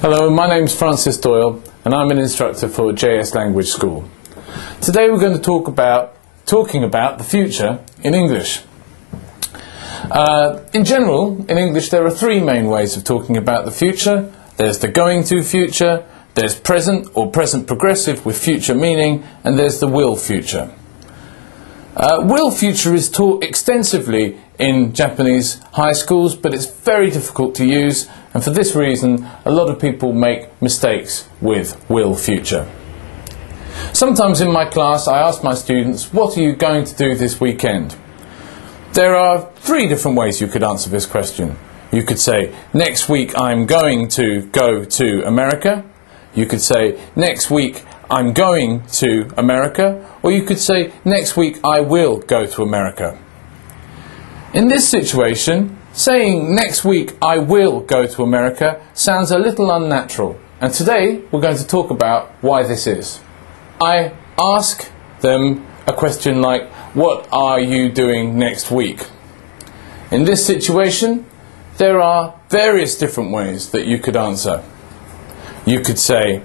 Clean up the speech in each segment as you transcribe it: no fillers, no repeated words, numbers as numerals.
Hello, my name's Francis Doyle and I'm an instructor for JS Language School. Today we're going to talking about the future in English. In general, in English there are three main ways of talking about the future. There's the going to future, there's present or present progressive with future meaning, and there's the will future. Will future is taught extensively in Japanese high schools, but it's very difficult to use, and for this reason a lot of people make mistakes with will future. Sometimes in my class I ask my students, what are you going to do this weekend? There are three different ways you could answer this question. You could say, next week I'm going to go to America. You could say, next week I'm going to America. Or you could say, next week I will go to America. In this situation, saying next week I will go to America sounds a little unnatural. And today we're going to talk about why this is. I ask them a question like, what are you doing next week? In this situation, there are various different ways that you could answer. You could say,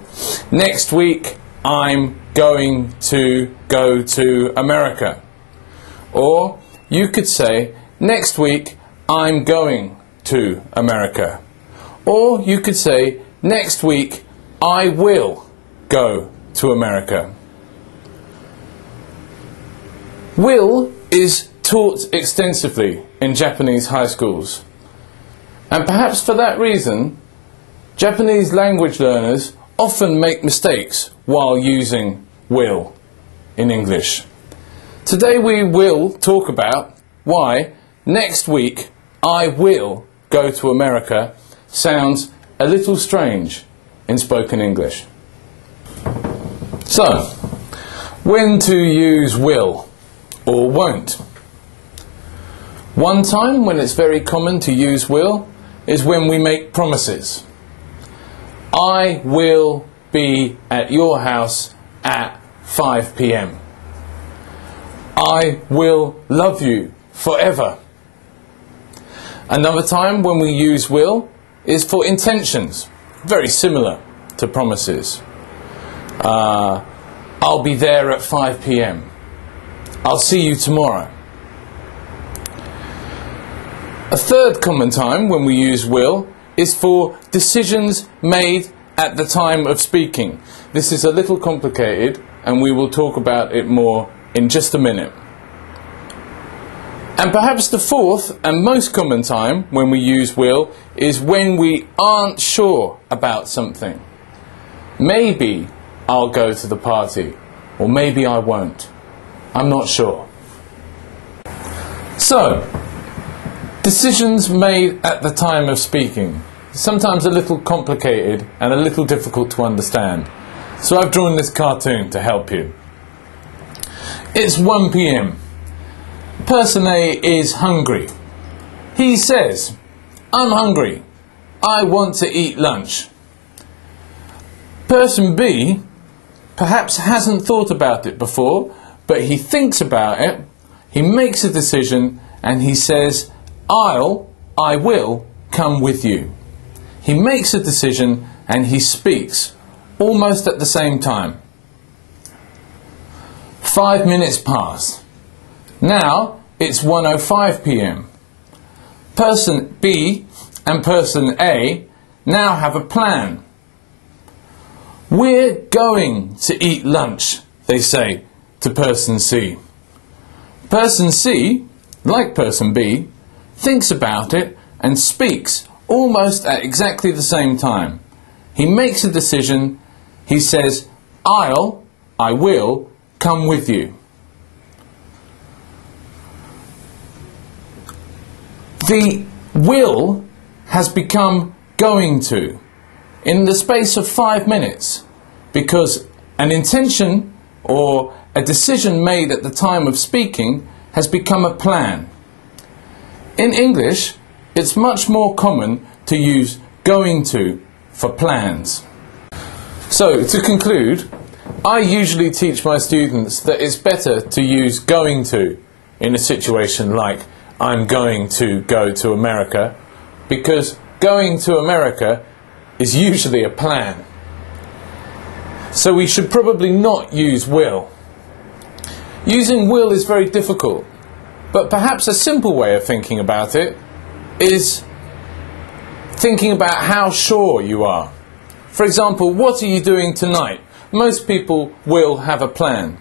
next week I'm going to go to America. Or you could say, next week I'm going to America. Or you could say, next week I will go to America. Will is taught extensively in Japanese high schools. And perhaps for that reason, Japanese language learners often make mistakes while using will in English. Today we will talk about why next week I will go to America sounds a little strange in spoken English. So, when to use will or won't? One time when it's very common to use will is when we make promises. I will be at your house at 5 p.m. I will love you forever. Another time when we use will is for intentions, very similar to promises. I'll be there at 5 p.m. I'll see you tomorrow. A third common time when we use will is for decisions made at the time of speaking. This is a little complicated and we will talk about it more in just a minute. And perhaps the fourth and most common time when we use will is when we aren't sure about something. Maybe I'll go to the party, or maybe I won't. I'm not sure. So, decisions made at the time of speaking. Sometimes a little complicated and a little difficult to understand. So I've drawn this cartoon to help you. It's 1 p.m. Person A is hungry. He says, I'm hungry. I want to eat lunch. Person B perhaps hasn't thought about it before, but he thinks about it, he makes a decision, and he says, I will come with you. He makes a decision and he speaks almost at the same time. 5 minutes pass. Now it's 1:05 p.m. Person B and person A now have a plan. We're going to eat lunch, they say to person C. Person C, like person B, thinks about it and speaks almost at exactly the same time. He makes a decision, he says, I will come with you. The will has become going to in the space of 5 minutes because an intention or a decision made at the time of speaking has become a plan. In English, it's much more common to use going to for plans. So, to conclude, I usually teach my students that it's better to use going to in a situation like I'm going to go to America, because going to America is usually a plan. So we should probably not use will. Using will is very difficult, but perhaps a simple way of thinking about it is thinking about how sure you are. For example, what are you doing tonight? Most people will have a plan.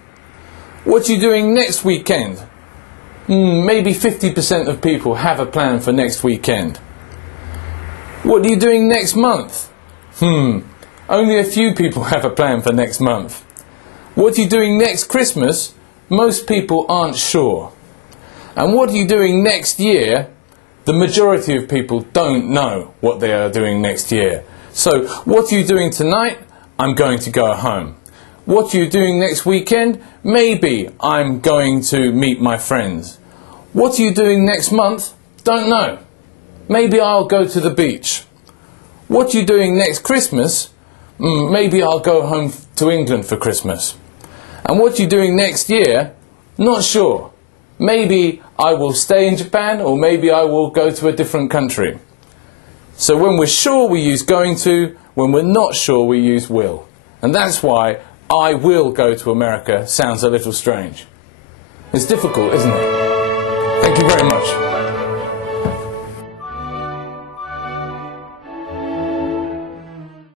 What are you doing next weekend? Maybe 50% of people have a plan for next weekend. What are you doing next month? Only a few people have a plan for next month. What are you doing next Christmas? Most people aren't sure. And what are you doing next year? The majority of people don't know what they are doing next year. So, what are you doing tonight? I'm going to go home. What are you doing next weekend? Maybe I'm going to meet my friends. What are you doing next month? Don't know. Maybe I'll go to the beach. What are you doing next Christmas? Maybe I'll go home to England for Christmas. And what are you doing next year? Not sure. Maybe I will stay in Japan, or maybe I will go to a different country. So when we're sure, we use going to. When we're not sure, we use will. And that's why I will go to America sounds a little strange. It's difficult, isn't it? Thank you very much.